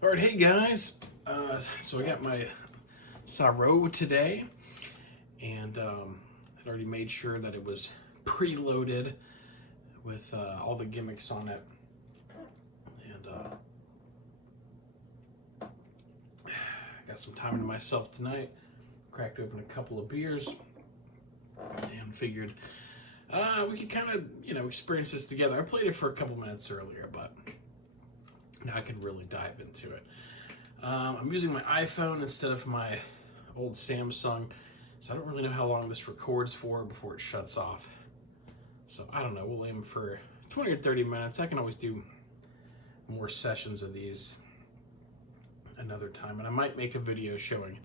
All right, hey guys. So I got my Saroo today, and I'd already made sure that it was preloaded with all the gimmicks on it, and got some time to myself tonight. Cracked open a couple of beers, and figured we could kind of experience this together. I played it for a couple minutes earlier, but now I can really dive into it. I'm using my iPhone instead of my old Samsung, so I don't really know how long this records for before it shuts off. So I don't know, we'll aim for 20 or 30 minutes. I can always do more sessions of these another time, and I might make a video showing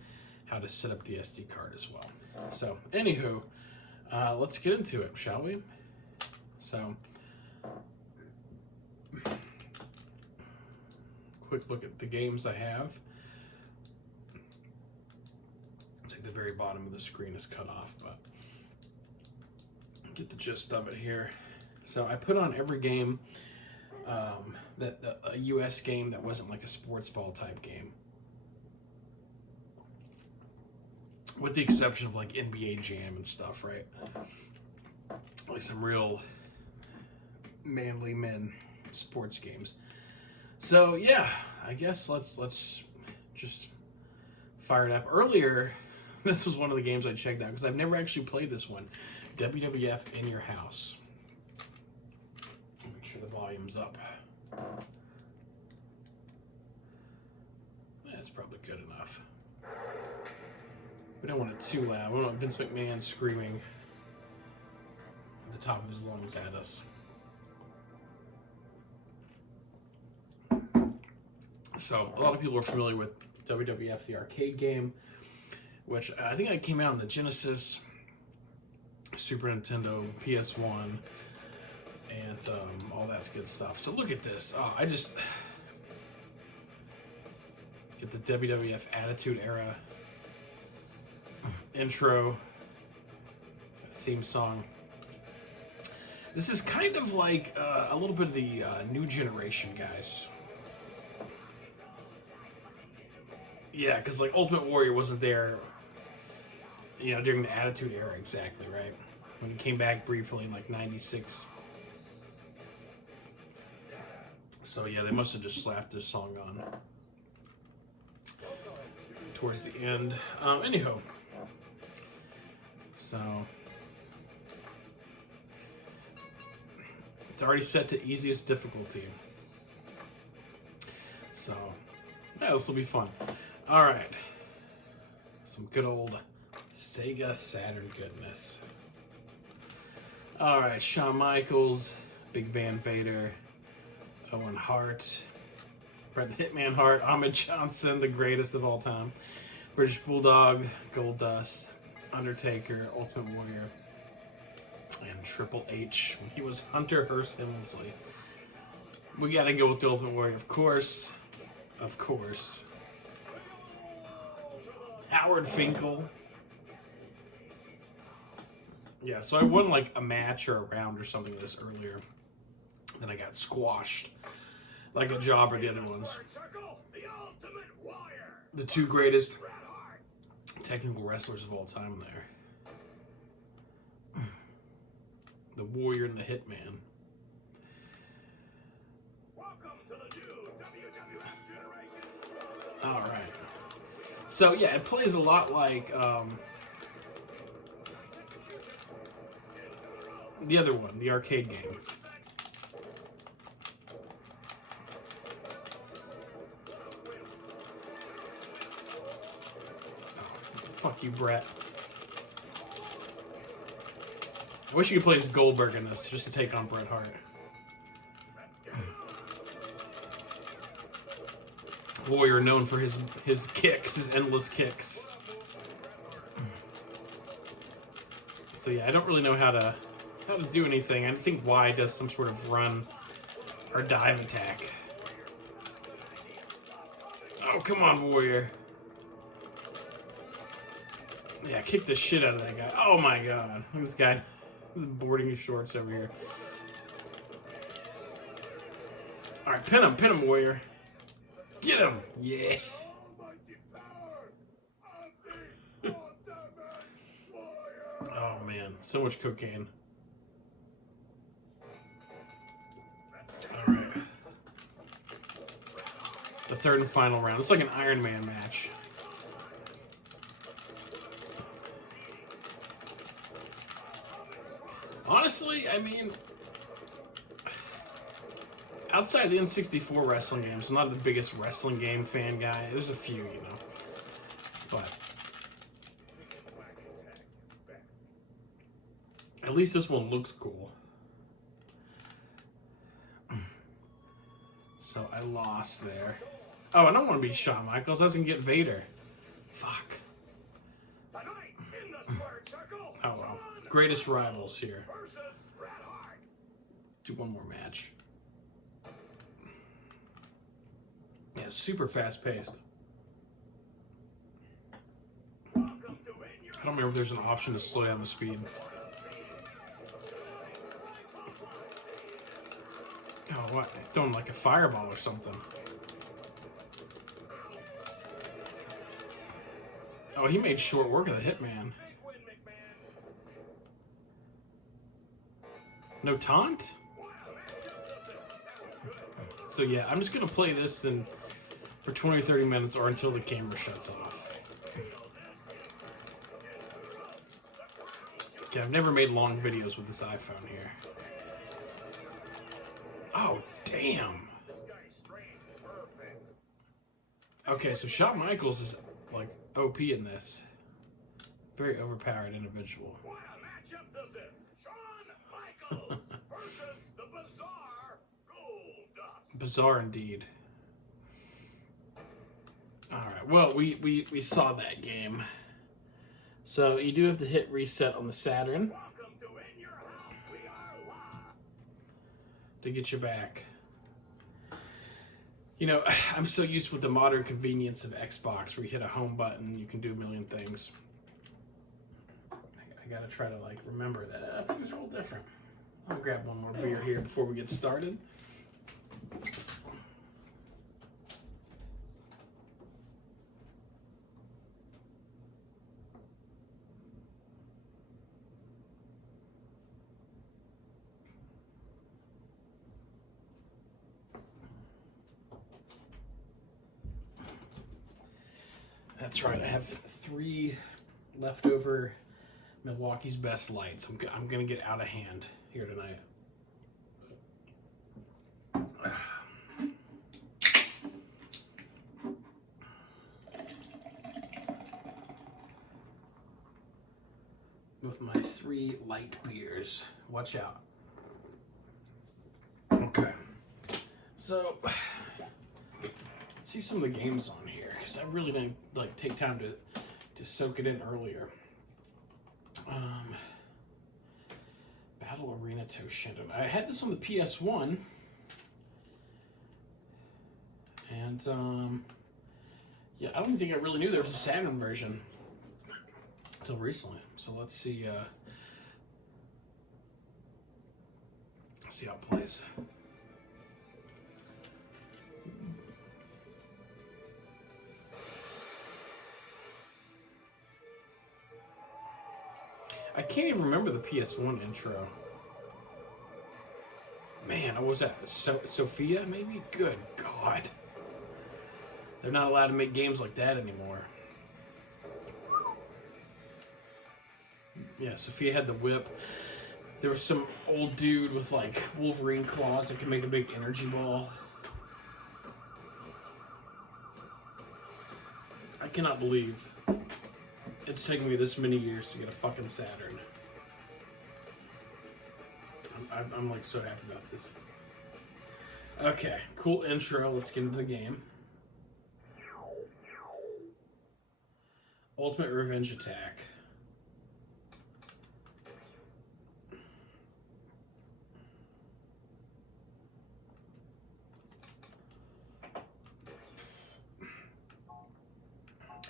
how to set up the SD card as well. So anywho, let's get into it, shall we? So quick look at the games I have. It's like the very bottom of the screen is cut off, but get the gist of it here. So I put on every game a US game that wasn't like a sports ball type game, with the exception of like NBA Jam and stuff, right? Like some real manly men sports games. So yeah, I guess let's just fire it up. Earlier, this was one of the games I checked out because I've never actually played this one. WWF In Your House. Make sure the volume's up. That's probably good enough. We don't want it too loud. We don't want Vince McMahon screaming at the top of his lungs at us. So a lot of people are familiar with WWF, the arcade game, which I think it came out on the Genesis, Super Nintendo, PS1, and all that good stuff. So look at this. Oh, I just get the WWF Attitude Era intro, theme song. This is kind of like a little bit of the new generation guys. Yeah, because like Ultimate Warrior wasn't there, during the Attitude Era exactly, right? When he came back briefly in like '96. So yeah, they must have just slapped this song on towards the end. Anyhow, so it's already set to easiest difficulty. So yeah, this will be fun. All right, some good old Sega Saturn goodness. All right, Shawn Michaels, Big Van Vader, Owen Hart, Bret the Hitman Hart, Ahmed Johnson, the greatest of all time, British Bulldog, Goldust, Undertaker, Ultimate Warrior, and Triple H when he was Hunter Hearst Helmsley. We gotta go with the Ultimate Warrior, of course. Of course. Howard Finkel. Yeah, so I won like a match or a round or something this earlier. Then I got squashed like a job or the other ones. The two greatest technical wrestlers of all time there. The Warrior and the Hitman. Welcome to the new WWF generation. All right. So yeah, it plays a lot like the other one, the arcade game. Fuck you, Brett. I wish you could play as Goldberg in this, just to take on Bret Hart. Warrior known for his kicks, his endless kicks. So yeah, I don't really know how to do anything. I think Y does some sort of run or dive attack. Oh, come on, Warrior. Yeah, kick the shit out of that guy. Oh my god. Look at this guy boarding his shorts over here. Alright, pin him, Warrior. Get him! Yeah. Oh man, so much cocaine. All right. The third and final round. It's like an Iron Man match. Honestly, I mean, outside the N64 wrestling games, I'm not the biggest wrestling game fan guy. There's a few, you know. But at least this one looks cool. So I lost there. Oh, I don't want to be Shawn Michaels. I was going to get Vader. Fuck. Oh, well. Greatest rivals here. Do one more match. Yeah, super fast paced. I don't remember if there's an option to slow down the speed. Oh, what? Throwing like a fireball or something. Oh, he made short work of the Hitman. No taunt? So yeah, I'm just going to play this then for 20 or 30 minutes or until the camera shuts off. Okay, I've never made long videos with this iPhone here. Oh, damn. Okay, so Shawn Michaels is like OP in this. Very overpowered individual. What a matchup this is! Shawn Michaels versus the bizarre Goldust. Bizarre indeed. Alright, well, we saw that game. So you do have to hit reset on the Saturn. Welcome to In Your House. We are live. To get you back. You know, I'm so used with the modern convenience of Xbox where you hit a home button, you can do a million things. I gotta try to like remember that things are all different. I'll grab one more beer here before we get started. That's right, I have 3 leftover Milwaukee's Best Lights. I'm gonna get out of hand here tonight. With my 3 light beers. Watch out. Okay. So, let's see some of the games on here, because I really didn't like take time to soak it in earlier. Battle Arena Toshinden. I had this on the PS1, and yeah, I don't even think I really knew there was a Saturn version until recently. So let's see how it plays. I can't even remember the PS1 intro. Man, what was that? Sophia, maybe? Good God. They're not allowed to make games like that anymore. Yeah, Sophia had the whip. There was some old dude with like Wolverine claws that could make a big energy ball. I cannot believe it's taken me this many years to get a fucking Saturn. I'm like so happy about this. Okay, cool intro. Let's get into the game. Ultimate Revenge Attack.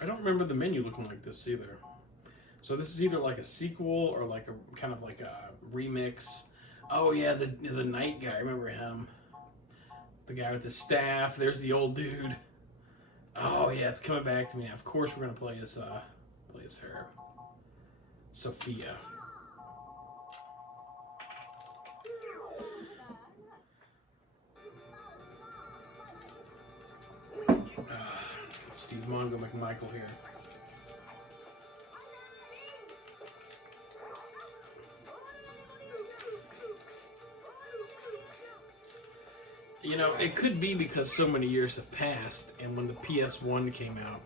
I don't remember the menu looking like this either. So this is either like a sequel or like a kind of like a remix. Oh yeah, the Knight guy. I remember him. The guy with the staff. There's the old dude. Oh yeah, it's coming back to me. Of course, we're gonna play as her, Sophia. Steve Mongo McMichael here. You know, it could be because so many years have passed, and when the PS1 came out,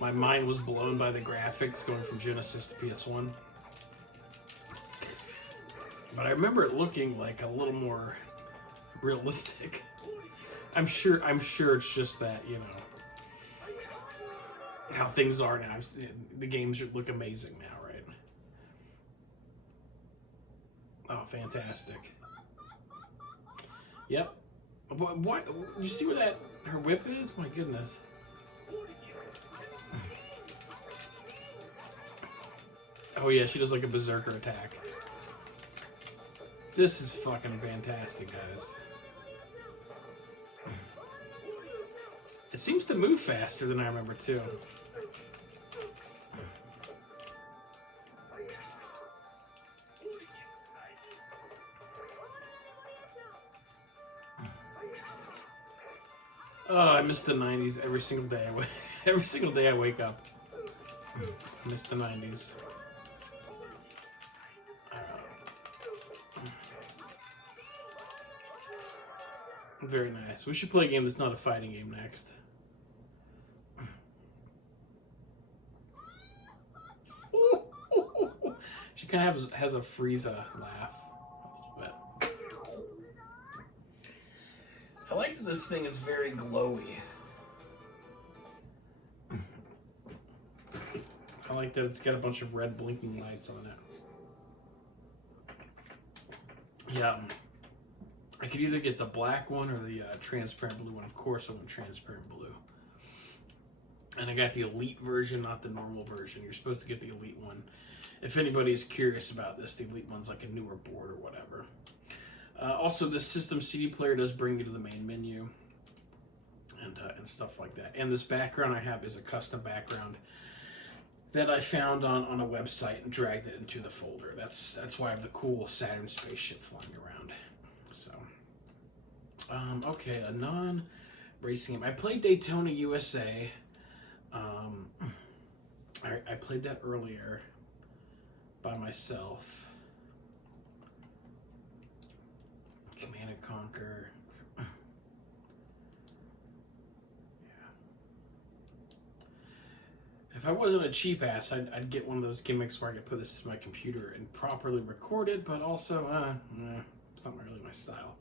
my mind was blown by the graphics going from Genesis to PS1. But I remember it looking like a little more realistic. I'm sure it's just that, you know, how things are now. The games look amazing now, right? Oh, fantastic. Yep. What? You see where her whip is? My goodness. Oh yeah, she does like a berserker attack. This is fucking fantastic, guys. It seems to move faster than I remember too. Oh, I miss the 90s every single day. Every single day I wake up. I miss the 90s. Very nice. We should play a game that's not a fighting game next. She kind of has a Frieza laugh. I like that this thing is very glowy. I like that it's got a bunch of red blinking lights on it. Yeah. I could either get the black one or the transparent blue one. Of course I want transparent blue. And I got the elite version, not the normal version. You're supposed to get the elite one. If anybody's curious about this, the elite one's like a newer board or whatever. Also, this system CD player does bring you to the main menu and stuff like that. And this background I have is a custom background that I found on a website and dragged it into the folder. That's why I have the cool Saturn spaceship flying around. So, okay, a non-racing game. I played Daytona USA. I played that earlier by myself. Command and Conquer. Yeah. If I wasn't a cheap ass, I'd get one of those gimmicks where I could put this to my computer and properly record it, but also, it's not really my style.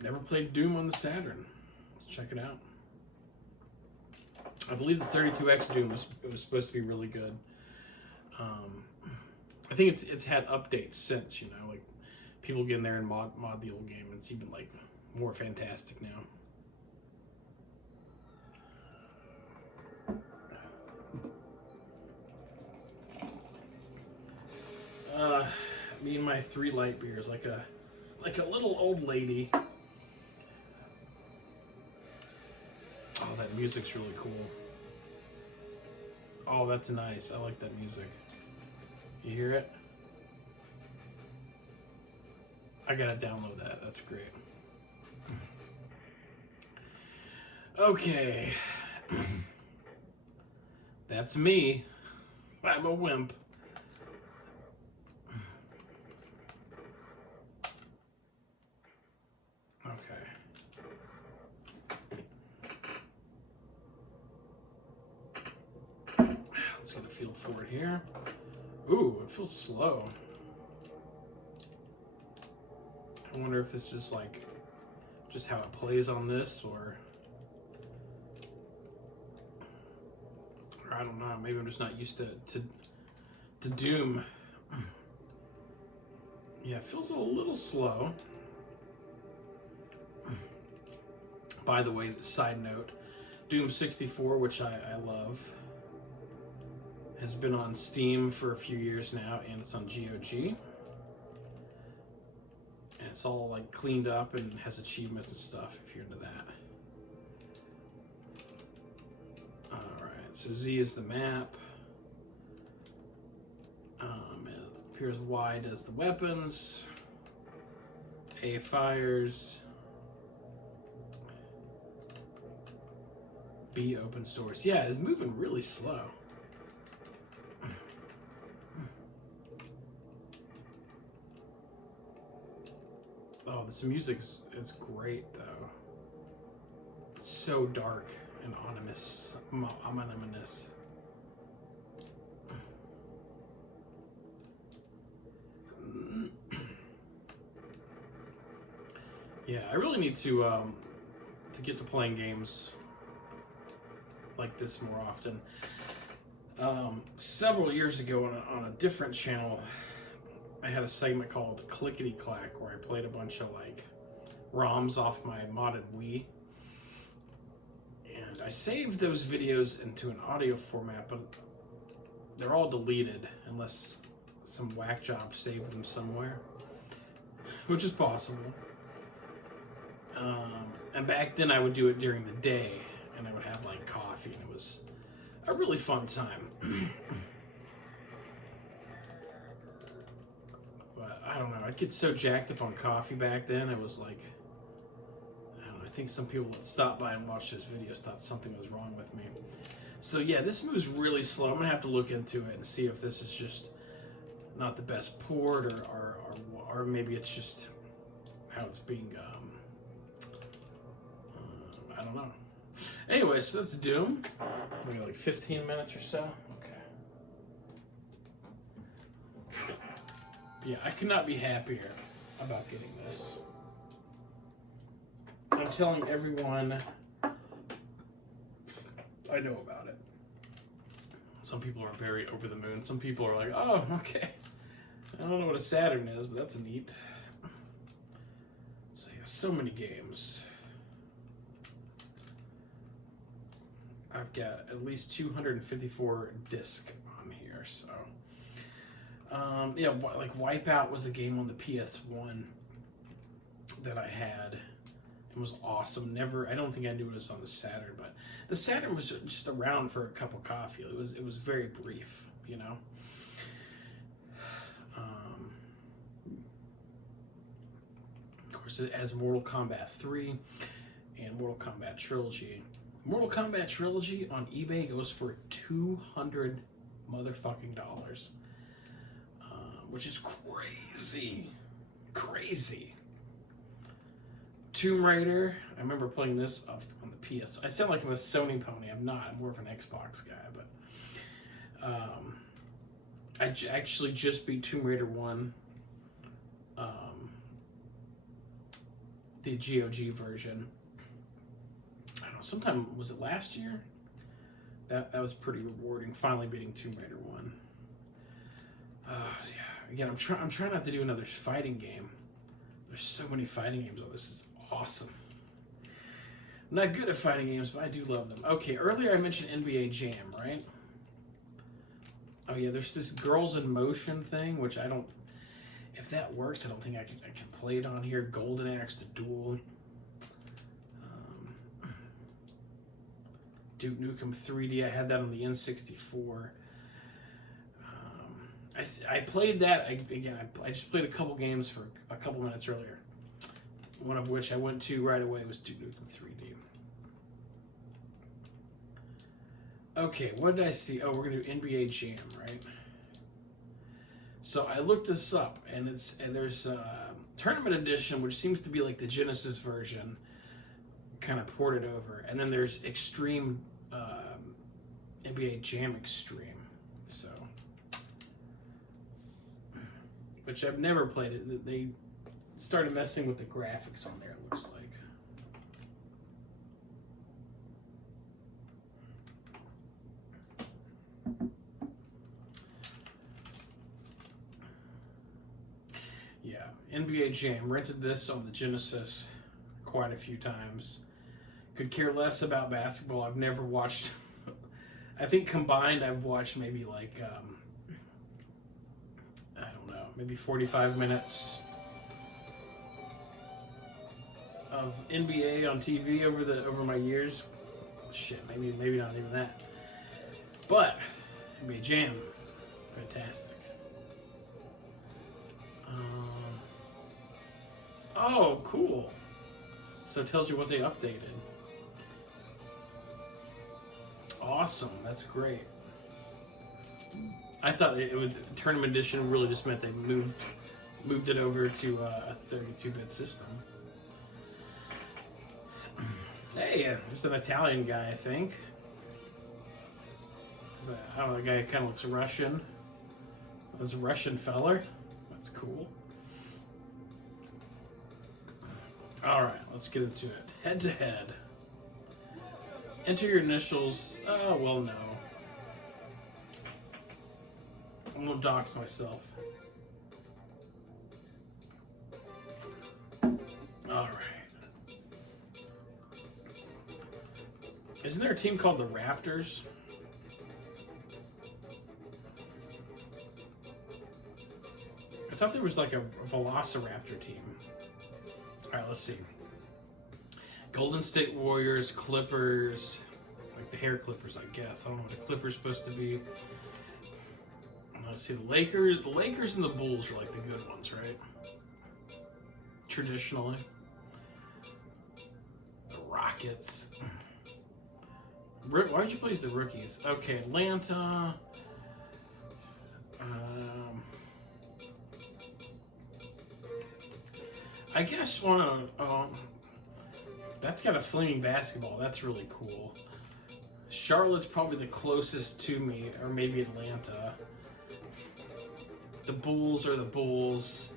Never played Doom on the Saturn. Let's check it out. I believe the 32X Doom was supposed to be really good. I think it's had updates since, you know, like people get in there and mod the old game. It's even like more fantastic now. Me and my 3 light beers, like a little old lady. Oh, that music's really cool. Oh, that's nice. I like that music. You hear it? I gotta download that. That's great. Okay. That's me. I'm a wimp. Okay. Let's get a feel for it here. Ooh, it feels slow. I wonder if this is like just how it plays on this, or I don't know. Maybe I'm just not used to Doom. Yeah, it feels a little slow. By the way, side note, Doom 64, which I love, has been on Steam for a few years now, and it's on GOG. And it's all like cleaned up and has achievements and stuff if you're into that. so Z is the map. It appears Y does the weapons. A fires. B opens doors. Yeah, it's moving really slow. Oh, this music is great, though. It's so dark and ominous. Ominous. Yeah, I really need to get to playing games like this more often. Several years ago on a different channel, I had a segment called Clickety Clack where I played a bunch of like ROMs off my modded Wii. And I saved those videos into an audio format, but they're all deleted unless some whack job saved them somewhere, which is possible. And back then I would do it during the day, and I would have like coffee, and it was a really fun time. But I don't know, I'd get so jacked up on coffee back then. It was like, I don't know, I think some people that stopped by and watched those videos thought something was wrong with me. So yeah, this moves really slow. I'm gonna have to look into it and see if this is just not the best port, or maybe it's just how it's being I don't know. Anyway, so that's Doom. We got like 15 minutes or so. Okay. Yeah, I could not be happier about getting this. I'm telling everyone I know about it. Some people are very over the moon. Some people are like, oh, okay. I don't know what a Saturn is, but that's neat. So yeah, so many games. I've got at least 254 discs on here, so yeah, like Wipeout was a game on the PS1 that I had. It was awesome. I don't think I knew it was on the Saturn, but the Saturn was just around for a cup of coffee. It was very brief, you know. Of course, it has Mortal Kombat 3 and Mortal Kombat Trilogy. Mortal Kombat Trilogy on eBay goes for $200 motherfucking dollars, which is crazy. Tomb Raider. I remember playing this on the PS. I sound like I'm a Sony pony. I'm not. I'm more of an Xbox guy. But I actually just beat Tomb Raider 1, the GOG version. Sometime, was it last year? That was pretty rewarding, finally beating Tomb Raider 1. Yeah, again, I'm trying not to do another fighting game. There's so many fighting games. Oh, this is awesome. I'm not good at fighting games, but I do love them. Okay, earlier I mentioned NBA Jam, right? Oh yeah, there's this Girls in Motion thing, which I don't, if that works, I don't think I can play it on here. Golden Axe to Duel. Duke Nukem 3D. I had that on the N64. I played that I just played a couple games for a couple minutes earlier. One of which I went to right away was Duke Nukem 3D. Okay, what did I see? Oh, we're gonna do NBA Jam, right? So I looked this up, and there's Tournament Edition, which seems to be like the Genesis version, kind of ported over, and then there's Extreme NBA Jam Extreme, so, which I've never played it. They started messing with the graphics on there, it looks like. Yeah, NBA Jam. Rented this on the Genesis quite a few times. Could care less about basketball. I've never watched. I think combined I've watched maybe like I don't know, maybe 45 minutes of NBA on TV over my years. Shit, maybe not even that. But it'd be a jam. Fantastic. Oh, cool. So it tells you what they updated. Awesome. That's great. I thought it would Tournament Edition really just meant they moved it over to a 32-bit system. Hey, there's an Italian guy, I think. I don't know, the guy kind of looks Russian. There's a Russian feller. That's cool. Alright, let's get into it. Head to head. Enter your initials. Oh, well, no. I'm gonna dox myself. Alright. Isn't there a team called the Raptors? I thought there was like a Velociraptor team. Alright, let's see. Golden State Warriors, Clippers, like the hair clippers, I guess. I don't know what the Clippers supposed to be. Let's see, the Lakers and the Bulls are like the good ones, right? Traditionally. The Rockets. Why'd you place the rookies? Okay, Atlanta. I guess that's got a flaming basketball. That's really cool. Charlotte's probably the closest to me, or maybe Atlanta. The Bulls are the Bulls,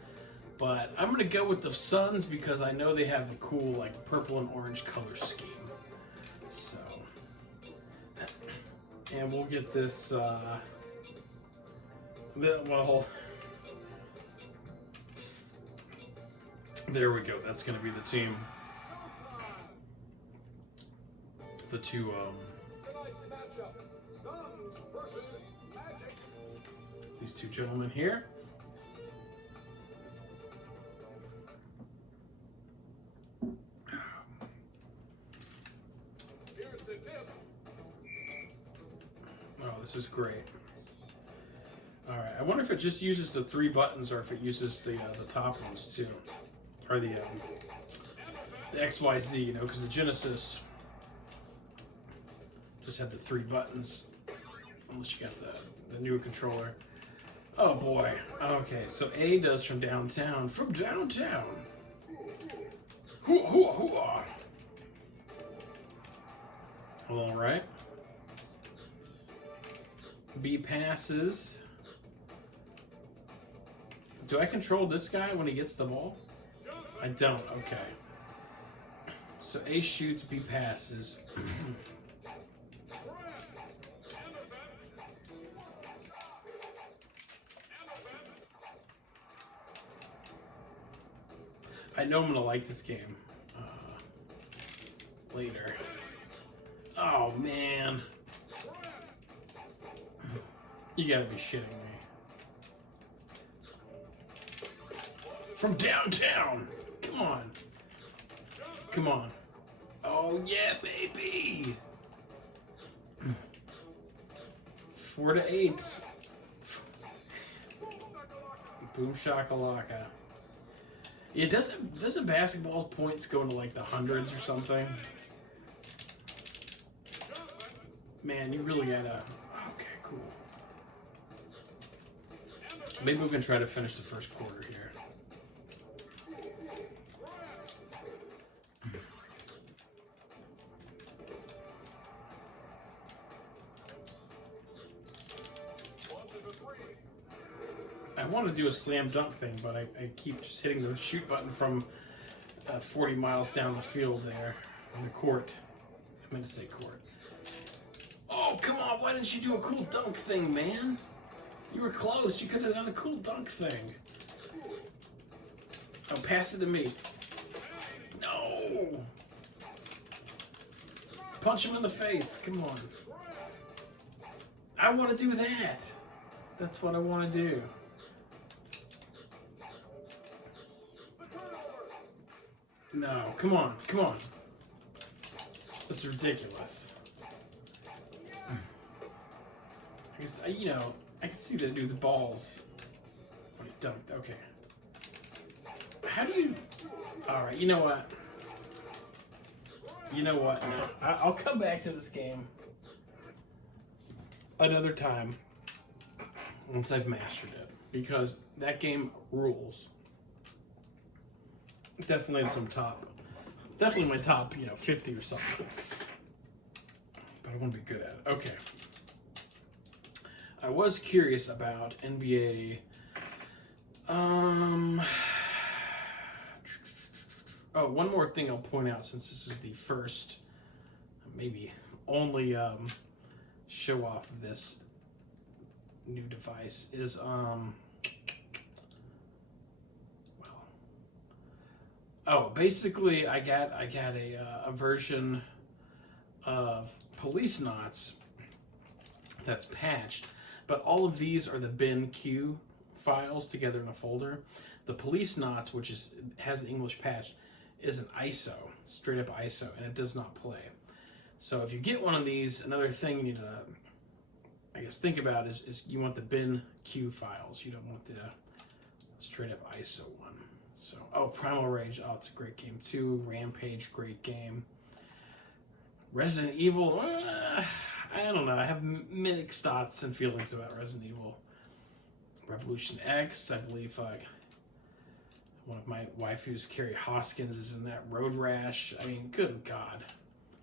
but I'm gonna go with the Suns because I know they have a cool like purple and orange color scheme. So, and we'll get this. Well, there we go. That's gonna be the team. The two. These two gentlemen here. Here's the tip. Oh, this is great. All right, I wonder if it just uses the 3 buttons or if it uses the top ones too, or the XYZ, you know, because the Genesis just had the 3 buttons, unless you got the newer controller. Oh boy. Okay, so A does from downtown. From downtown. Hooah, hooah, hooah. All right. B passes. Do I control this guy when he gets the ball? I don't. Okay. So A shoots, B passes. I know I'm gonna like this game later. Oh man, you gotta be shitting me! From downtown, come on, come on! Oh yeah, baby! 4-8. Boom shakalaka. Yeah, doesn't basketball points go into like the hundreds or something? Man, you really gotta. Okay, cool. Maybe we can try to finish the first quarter here. I want to do a slam dunk thing, but I keep just hitting the shoot button from 40 miles down the field there on the court. I meant to say court. Oh, come on. Why didn't you do a cool dunk thing, man? You were close. You could have done a cool dunk thing. Oh, pass it to me. No. Punch him in the face. Come on. I want to do that. That's what I want to do. No, come on, come on. This is ridiculous. guess, you know, I can see that dude's balls when he dunked. Okay. How do you... Alright, you know what? You know what? No, I'll come back to this game another time once I've mastered it. Because that game rules. Definitely in some top... Definitely my top, 50 or something. But I want to be good at it. Okay. I was curious about NBA... Oh, one more thing I'll point out, since this is the first, maybe only show off of this new device, is basically I got a version of Police Knots that's patched, but all of these are the bin Q files together in a folder. The Police Knots, which has an English patch, is an ISO, straight up ISO, and it does not play. So if you get one of these, another thing you need to, I guess, think about is you want the bin Q files. You don't want the straight up ISO one. So, Primal Rage, it's a great game too. Rampage, great game. Resident Evil, I don't know. I have mixed thoughts and feelings about Resident Evil. Revolution X, I believe one of my waifus, Carrie Hoskins, is in that. Road Rash. I mean, good God.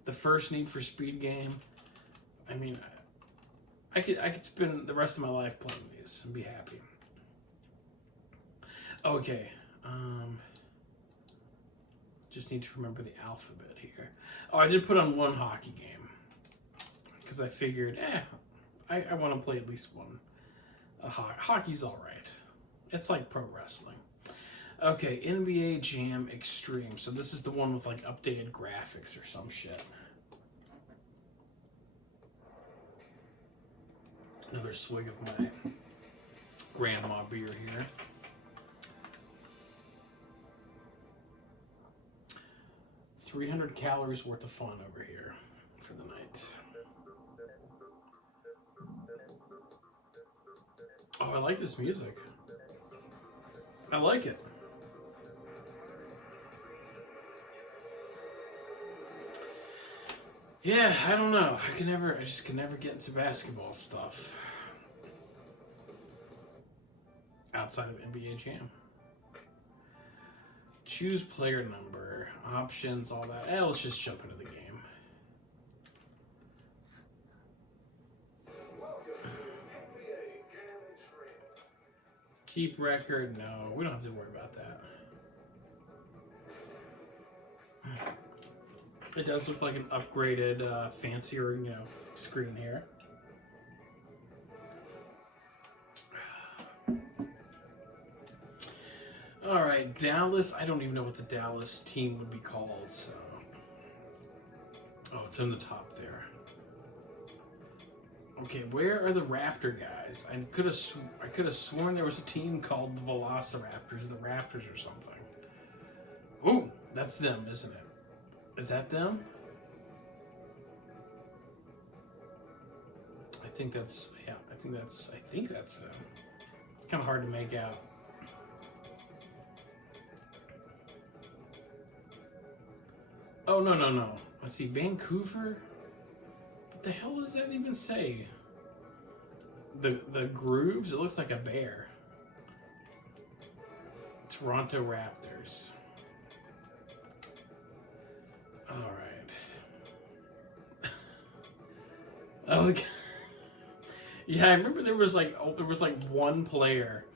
The first Need for Speed game. I mean, I could spend the rest of my life playing these and be happy. Okay. Just need to remember the alphabet here. I did put on one hockey game. Because I figured, I want to play at least one. Hockey's alright. It's like pro wrestling. Okay, NBA Jam Extreme. So this is the one with like updated graphics or some shit. Another swig of my grandma beer here. $300 calories worth of fun over here for the night. Oh, I like this music. I like it. Yeah, I don't know. I just can never get into basketball stuff outside of NBA Jam. Choose player number, options, all that. Let's just jump into the game. Keep record? No, we don't have to worry about that. It does look like an upgraded, fancier, screen here. All right, Dallas. I don't even know what the Dallas team would be called. So, it's in the top there. Okay, where are the Raptor guys? I could have sworn there was a team called the Velociraptors, the Raptors or something. Ooh, that's them, isn't it? Is that them? I think that's them. It's kind of hard to make out. Oh, no. Let's see, Vancouver? What the hell does that even say? The Grooves? It looks like a bear. Toronto Raptors. Alright. Oh, yeah, I remember there was like one player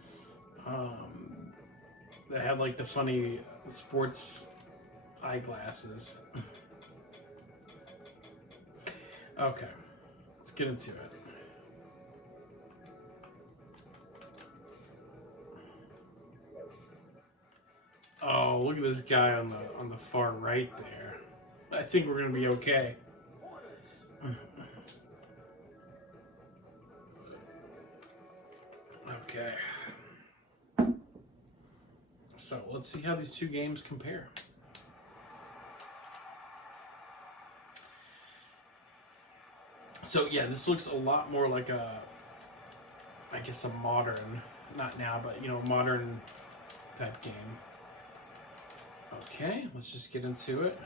that had like the funny sports eyeglasses. Okay, let's get into it. Oh, look at this guy on the far right there. I think we're gonna be okay. Okay. So let's see how these two games compare. So yeah, this looks a lot more like a I guess, a modern, not now, but, you know, modern type game. Okay, let's just get into it.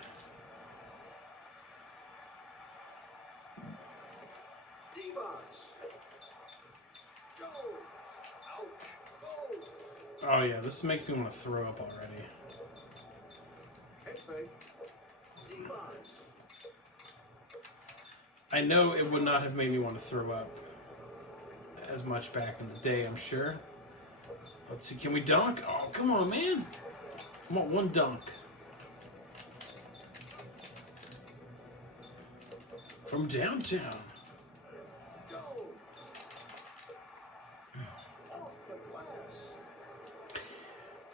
Oh yeah, this makes me want to throw up already. I know it would not have made me want to throw up as much back in the day, I'm sure. Let's see, can we dunk? Oh, come on, man. I want one dunk. From downtown.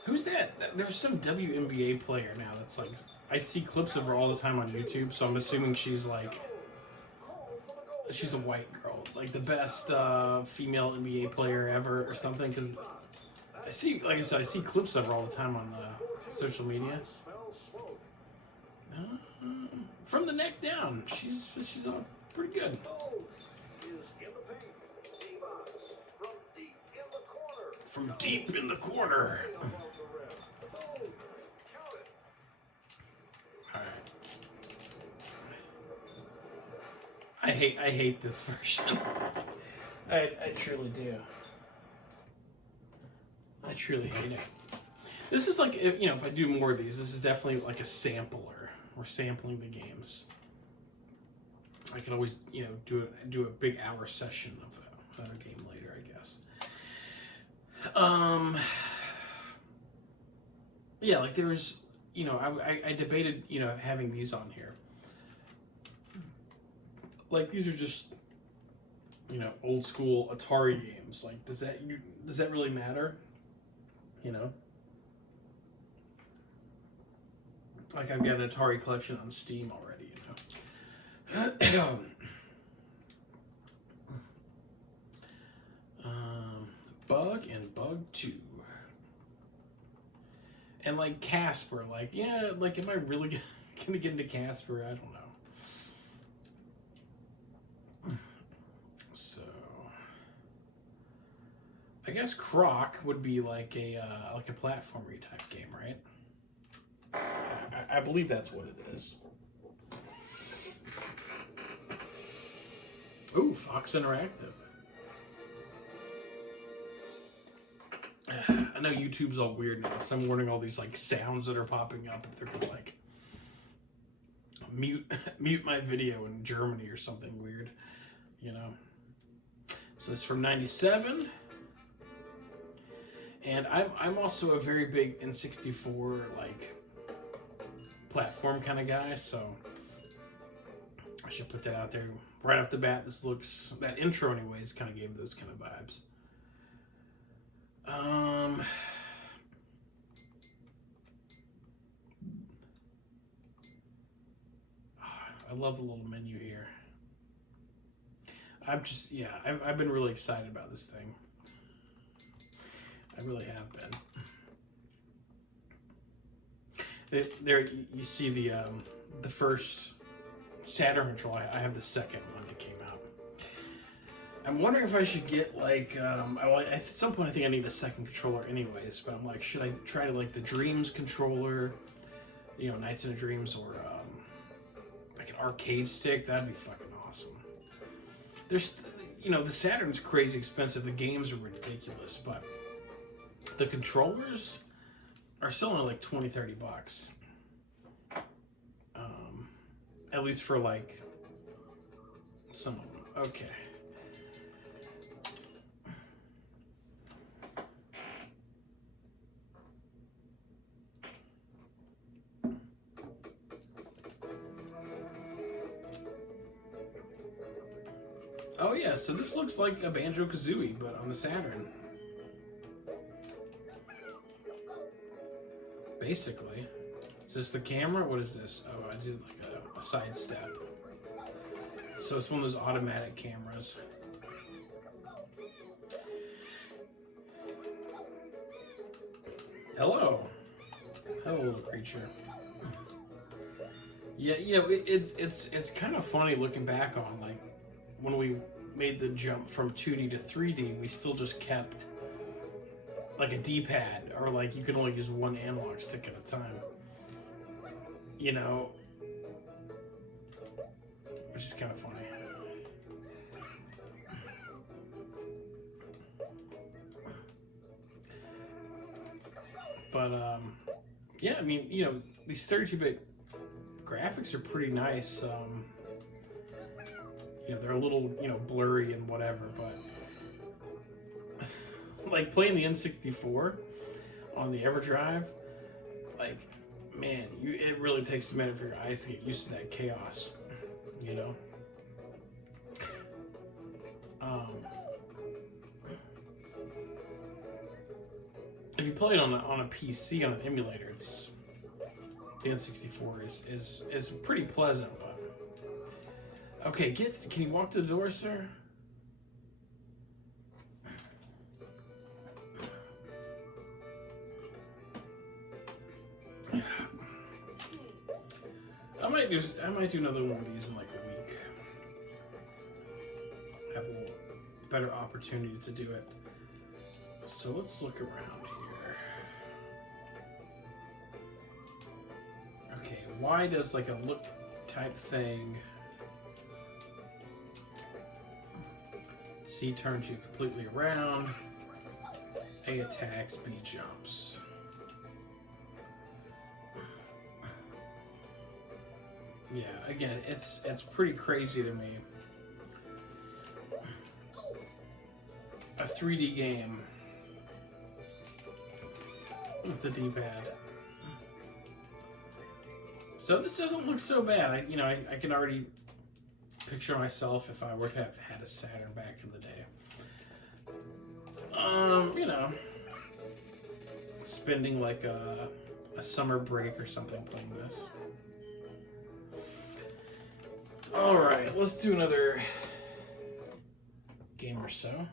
Who's that? There's some WNBA player now that's like, I see clips of her all the time on YouTube, so I'm assuming she's like, she's a white girl, like the best female NBA player ever or something, because I see, like I said, I see clips of her all the time on social media. From the neck down, she's pretty good. From deep in the corner. Alright. I hate this version. I truly do. I truly hate it. This is like, if, you know, if I do more of these, this is definitely like a sampler. We're sampling the games. I could always, you know, do a big hour session of a game later, I guess. Yeah, like there was, you know, I debated, you know, having these on here. Like these are just, you know, old school Atari games. Like, does that really matter? You know, like I've got an Atari collection on Steam already. You know. Bug and Bug 2. And like Casper, like, yeah, like am I really gonna get into Casper? I don't know. So I guess Croc would be like a platformer type game, right? I believe that's what it is. Ooh, Fox Interactive. I know YouTube's all weird now, so I'm warning all these like sounds that are popping up if they're gonna like mute my video in Germany or something weird, you know. So it's from '97, and I'm also a very big N64 like platform kind of guy, so I should put that out there right off the bat. That intro anyways kind of gave those kind of vibes. I love the little menu here. I've been really excited about this thing. I really have been. There you see the first Saturn controller. I have the second one that came out. I'm wondering if I should get like, at some point I think I need a second controller anyways, but I'm like, should I try to like the Dreams controller, you know, Nights into Dreams, or like an arcade stick? That'd be fucking awesome. There's, you know, the Saturn's crazy expensive, the games are ridiculous, but the controllers are still only like 20-30 bucks. At least for like some of them. Okay. Oh yeah, so this looks like a Banjo-Kazooie, but on the Saturn. Basically. Is this the camera? What is this? Oh, I did like a side step. So it's one of those automatic cameras. Hello. Hello, little creature. Yeah, you know, it's kind of funny looking back on, like, when we made the jump from 2D to 3D, we still just kept like a D-pad, or like you can only use one analog stick at a time. You know, which is kind of funny. But yeah, I mean, you know, these 32-bit graphics are pretty nice. You know, they're a little, you know, blurry and whatever, but like playing the N64 on the EverDrive, like, man, it really takes a minute for your eyes to get used to that chaos, you know. If you play it on a PC on an emulator, it's the N64 is pretty pleasant. But okay, can you walk to the door, sir? I might do another one of these in like a week. Have a little better opportunity to do it. So let's look around here. Okay, why does like a look type thing? C turns you completely around. A attacks, B jumps. Yeah, again, it's pretty crazy to me. A 3D game with the D-pad. So this doesn't look so bad. I can already picture myself if I were to have had a Saturn back in the day. You know, spending like a summer break or something playing this. All right, let's do another game or so.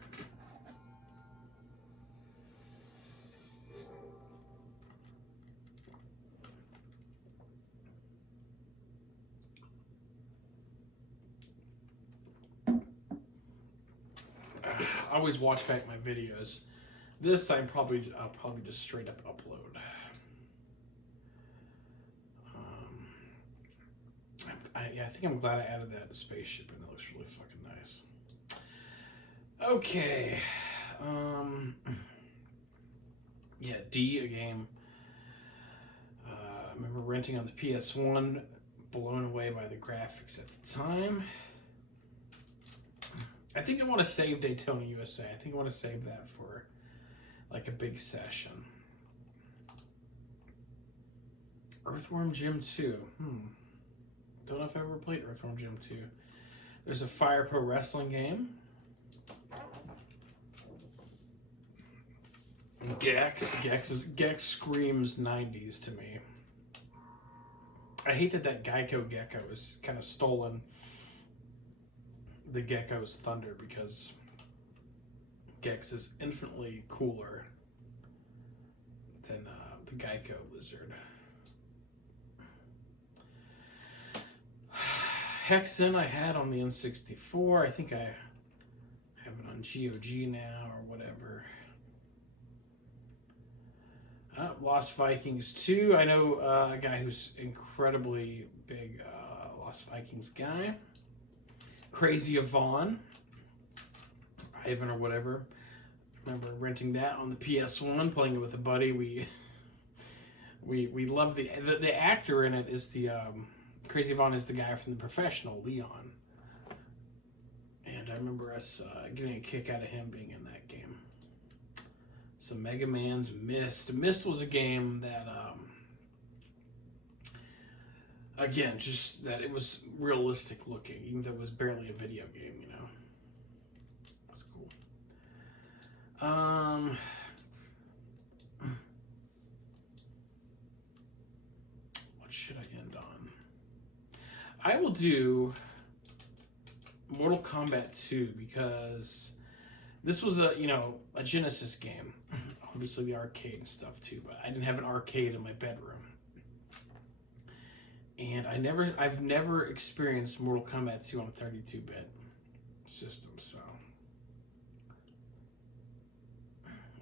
I always watch back my videos. This I'll probably just straight up upload. I think I'm glad I added that spaceship, and it looks really fucking nice. Okay. Yeah, D, a game. I remember renting on the PS1, blown away by the graphics at the time. I think I want to save Daytona USA. I think I want to save that for like a big session. Earthworm Jim 2. Don't know if I ever played Earthworm Jim 2. There's a Fire Pro Wrestling game. Gex screams 90s to me. I hate that Geico Gecko is kind of stolen the Gecko's thunder, because Gex is infinitely cooler than the Geico lizard. Hexen I had on the N64. I think I have it on GOG now or whatever. Lost Vikings 2. I know a guy who's incredibly big Lost Vikings guy. Crazy Yvonne. Ivan or whatever. I remember renting that on the PS1, playing it with a buddy. We love the actor in it is the Crazy Yvonne is the guy from The Professional, Leon. And I remember us getting a kick out of him being in that game. Some Mega Man's Myst. Myst was a game that, again, just that it was realistic looking, even though it was barely a video game, you know. That's cool. What should I end on? I will do Mortal Kombat 2 because this was a Genesis game. Obviously the arcade and stuff too, but I didn't have an arcade in my bedroom. And I've never experienced Mortal Kombat 2 on a 32-bit. system, so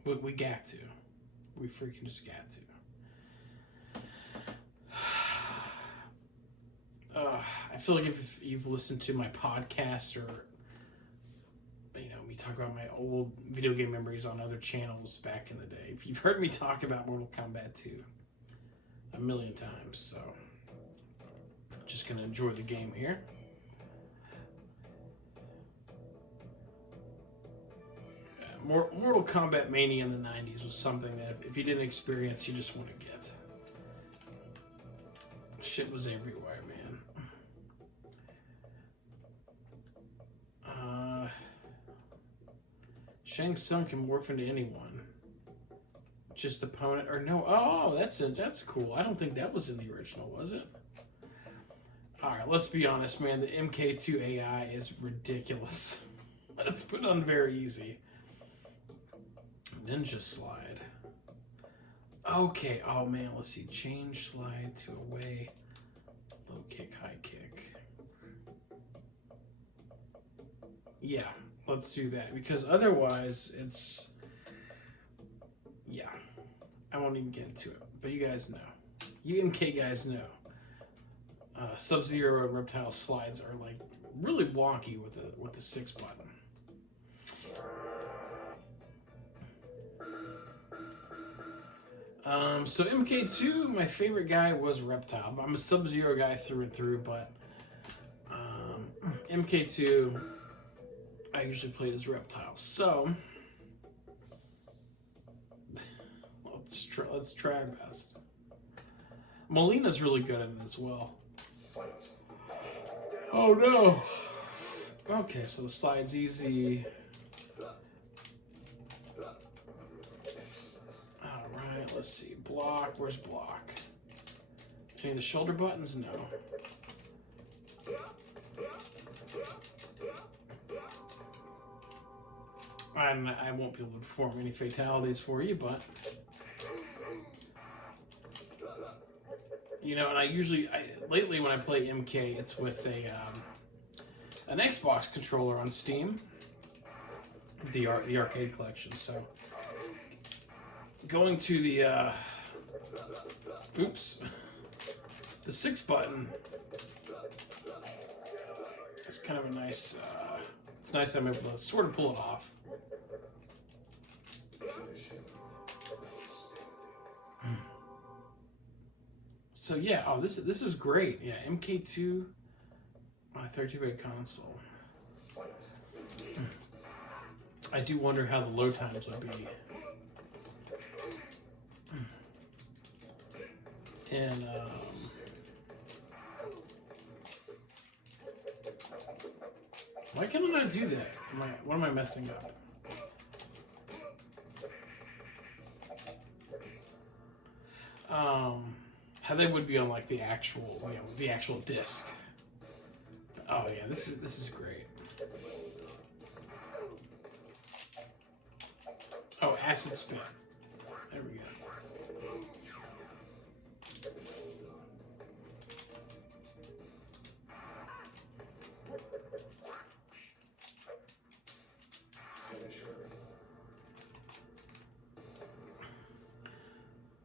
we got to. We freaking just got to. I feel like if you've listened to my podcast or, you know, me talk about my old video game memories on other channels back in the day, if you've heard me talk about Mortal Kombat 2 a million times, so just gonna enjoy the game here. Mortal Kombat Mania in the 90s was something that if you didn't experience, you just want to get. Shit was everywhere, man. Shang Tsung can morph into anyone. Just opponent, or no? Oh, that's cool. I don't think that was in the original, was it? Alright, let's be honest, man. The MK2 AI is ridiculous. Let's put it on very easy. Ninja slide. Okay, oh man, let's see. Change slide to away. Low kick, high kick. Yeah, let's do that. Because otherwise, it's... Yeah. I won't even get into it. But you guys know. You MK guys know. Sub-Zero and Reptile slides are like really wonky with the 6 button. So MK2, my favorite guy was Reptile. I'm a Sub-Zero guy through and through, but MK2, I usually played as Reptile. So let's try our best. Molina's really good at it as well. Oh no! Okay, so the slide's easy. Alright, let's see. Block, where's block? Any of the shoulder buttons? No. And I won't be able to perform any fatalities for you, but... You know, and lately when I play MK, it's with an Xbox controller on Steam, the arcade collection. So going to the the 6 button. It's kind of a nice. It's nice that I'm able to sort of pull it off. So yeah, oh this is great. Yeah, MK2 on a 32-bit console. I do wonder how the load times would be. And why can I not do that? What am I messing up? How they would be on like the actual, you know, the actual disc. Oh yeah, this is great. Oh, acid spin. There we go.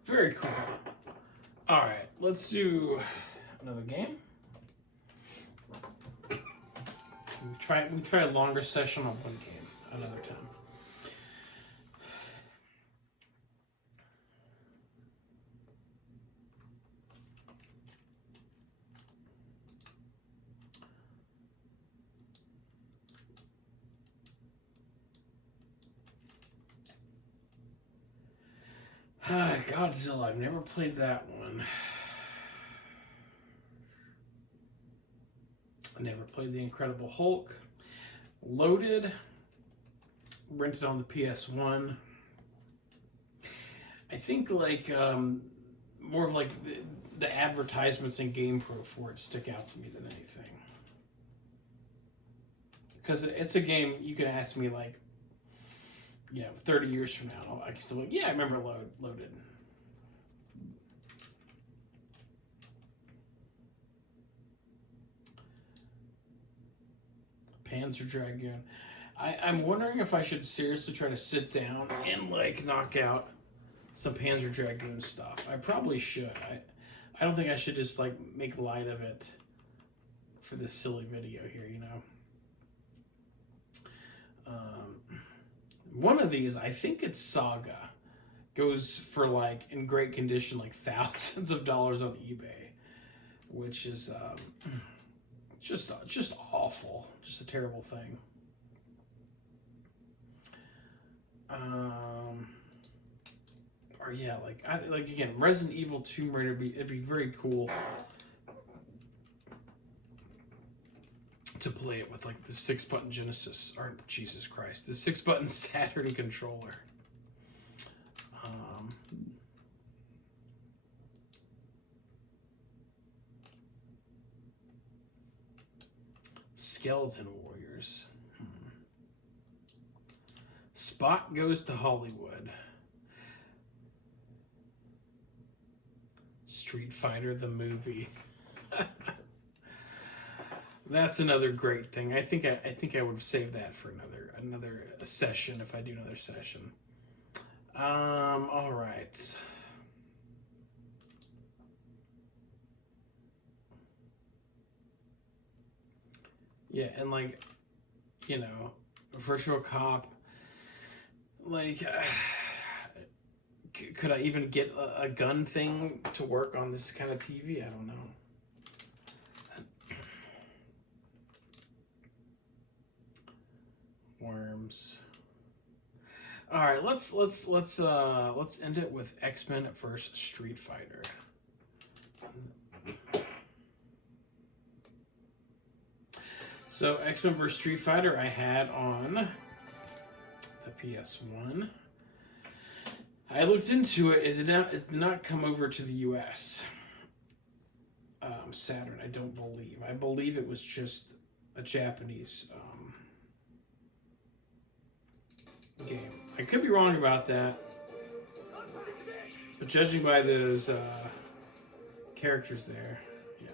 Very cool. All right, let's do another game. We try a longer session on one game another time. Godzilla, I've never played that one. I never played The Incredible Hulk. Loaded. Rented on the PS1. I think like more of like the advertisements in GamePro for it stick out to me than anything. Because it's a game you can ask me like, you know, 30 years from now, I can still like, yeah, I remember Loaded. Panzer Dragoon. I'm wondering if I should seriously try to sit down and like knock out some Panzer Dragoon stuff. I probably should. I don't think I should just like make light of it for this silly video here, you know. One of these, I think it's Saga, goes for like in great condition, like thousands of dollars on eBay, which is just awful, just a terrible thing. Or yeah, like again, Resident Evil Tomb Raider. It'd be very cool to play it with like the 6-button Genesis, or Jesus Christ, the 6-button Saturn controller. Skeleton Warriors. Spot Goes to Hollywood. Street Fighter the movie. That's another great thing. I think I would save that for another session if I do another session. All right. Yeah, and like, you know, Virtual Cop. Like, could I even get a gun thing to work on this kind of TV? I don't know. Worms. All right, let's end it with X-Men versus Street Fighter. So X-Men vs. Street Fighter I had on the PS1. I looked into it. It did not come over to the US. Saturn, I don't believe. I believe it was just a Japanese game. I could be wrong about that. But judging by those characters there, yeah.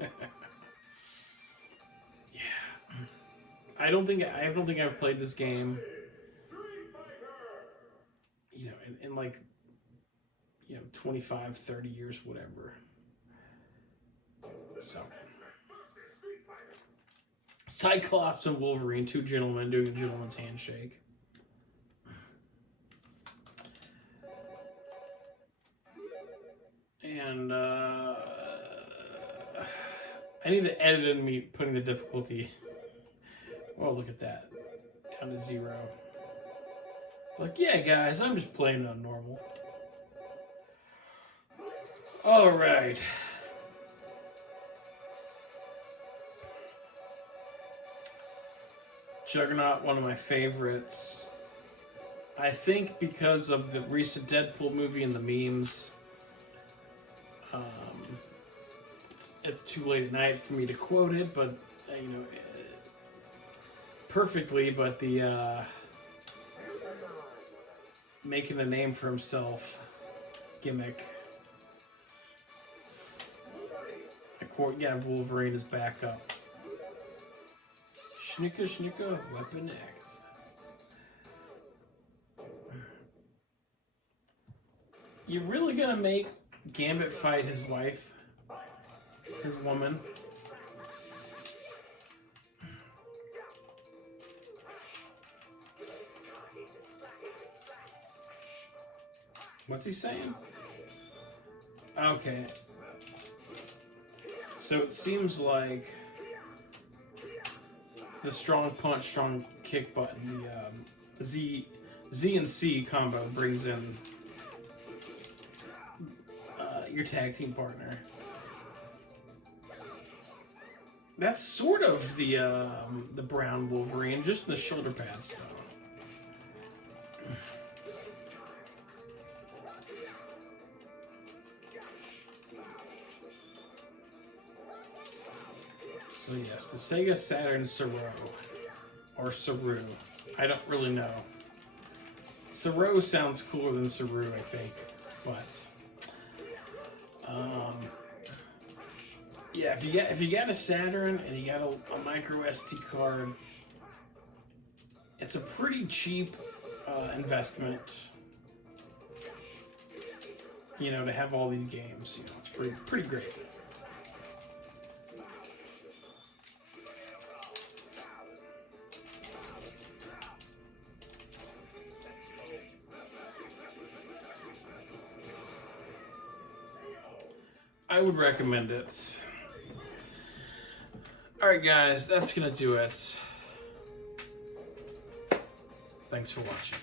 Yeah. I don't think I've played this game, you know, in like, you know, 25, 30 years, whatever. So, Cyclops and Wolverine, two gentlemen doing a gentleman's handshake. And I need to edit in me putting the difficulty. Oh, look at that. Down to 0. Like, yeah, guys, I'm just playing on normal. All right. Juggernaut, one of my favorites. I think because of the recent Deadpool movie and the memes. It's too late at night for me to quote it, but you know, perfectly. But the making a name for himself gimmick. The quote, yeah, Wolverine is back up. Schnicka, schnicka, Weapon X. You really gonna make Gambit fight his wife? His woman? What's he saying? Okay. So it seems like the strong punch, strong kick button, the Z and C combo brings in your tag team partner. That's sort of the brown Wolverine, just in the shoulder pads though. So yes, the Sega Saturn Saroo, or Saroo. I don't really know. Saroo sounds cooler than Saroo, I think, but Yeah, if you got a Saturn and you got a micro SD card, it's a pretty cheap investment. You know, to have all these games, you know, it's pretty great. I would recommend it. Alright guys, that's gonna do it. Thanks for watching.